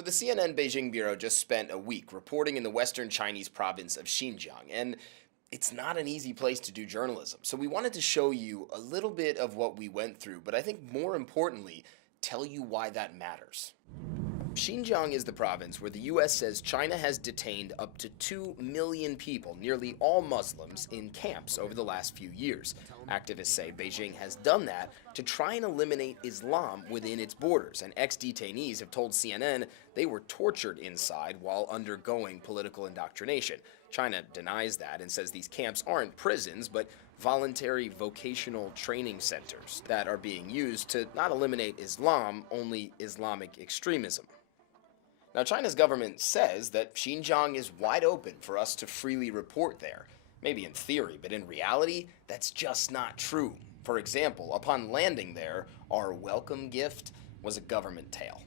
So the CNN Beijing bureau just spent a week reporting in the western Chinese province of Xinjiang, and it's not an easy place to do journalism. So we wanted to show you a little bit of what we went through, but I think more importantly, tell you why that matters. Xinjiang is the province where the US says China has detained up to 2 million people, nearly all Muslims, in camps over the last few years. Activists say Beijing has done that to try and eliminate Islam within its borders, and ex-detainees have told CNN they were tortured inside while undergoing political indoctrination. China denies that and says these camps aren't prisons, but voluntary vocational training centers that are being used to not eliminate Islam, only Islamic extremism. Now, China's government says that Xinjiang is wide open for us to freely report there. Maybe in theory, but in reality, that's just not true. For example, upon landing there, our welcome gift was a government tail.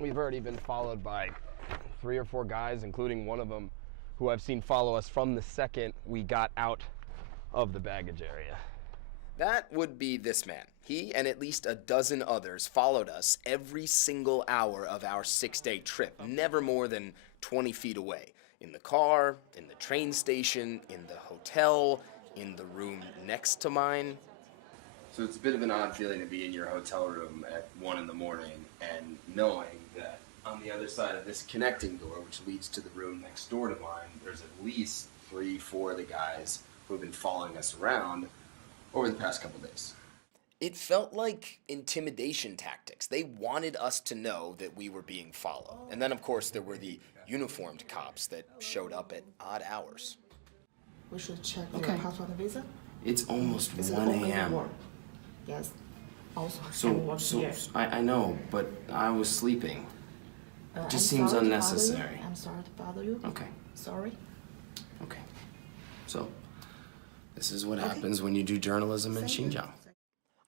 We've already been followed by 3 or 4 guys, including one of them who I've seen follow us from the second we got out of the baggage area. That would be this man. He and at least a dozen others followed us every single hour of our 6-day trip, never more than 20 feet away. In the car, in the train station, in the hotel, in the room next to mine. So it's a bit of an odd feeling to be in your hotel room at 1 in the morning and knowing that on the other side of this connecting door, which leads to the room next door to mine, there's at least 3, 4 of the guys who have been following us around over the past couple days. It felt like intimidation tactics. They wanted us to know that we were being followed. And then, of course, there were the uniformed cops that showed up at odd hours. We should check your passport and visa. It's almost Is it 1 open a.m. or- Yes. Also, I know, but I was sleeping. It just seems unnecessary. I'm sorry to bother you. Okay, Sorry. okay. So, this is what happens when you do journalism in Xinjiang.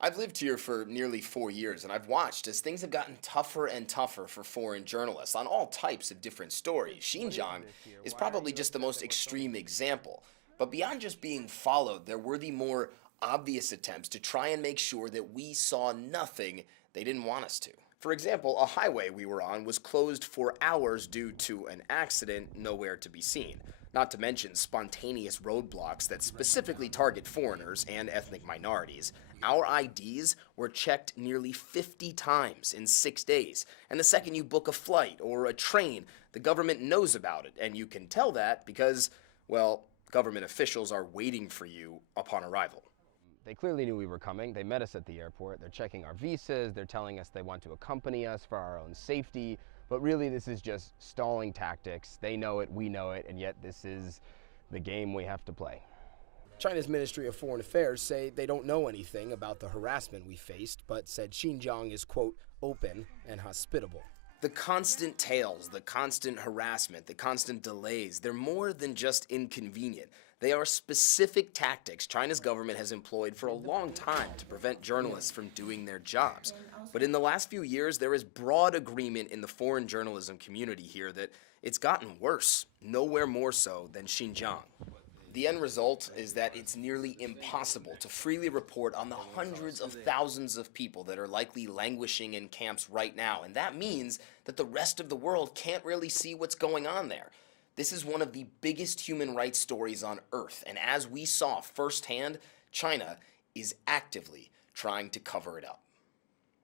I've lived here for nearly 4 years, and I've watched as things have gotten tougher and tougher for foreign journalists on all types of different stories. Xinjiang is probably just the most extreme example. But beyond just being followed, there were the more obvious attempts to try and make sure that we saw nothing they didn't want us to. For example, a highway we were on was closed for hours due to an accident nowhere to be seen. Not to mention spontaneous roadblocks that specifically target foreigners and ethnic minorities. Our IDs were checked nearly 50 times in 6 days. And the second you book a flight or a train, the government knows about it. And you can tell that because, well, government officials are waiting for you upon arrival. They clearly knew we were coming. They met us at the airport. They're checking our visas. They're telling us they want to accompany us for our own safety. But really, this is just stalling tactics. They know it, we know it, and yet this is the game we have to play. China's Ministry of Foreign Affairs say they don't know anything about the harassment we faced, but said Xinjiang is, quote, open and hospitable. The constant tails, the constant harassment, the constant delays, they're more than just inconvenient. They are specific tactics China's government has employed for a long time to prevent journalists from doing their jobs. But in the last few years, there is broad agreement in the foreign journalism community here that it's gotten worse, nowhere more so than Xinjiang. The end result is that it's nearly impossible to freely report on the hundreds of thousands of people that are likely languishing in camps right now, and that means that the rest of the world can't really see what's going on there. This is one of the biggest human rights stories on Earth, and as we saw firsthand, China is actively trying to cover it up.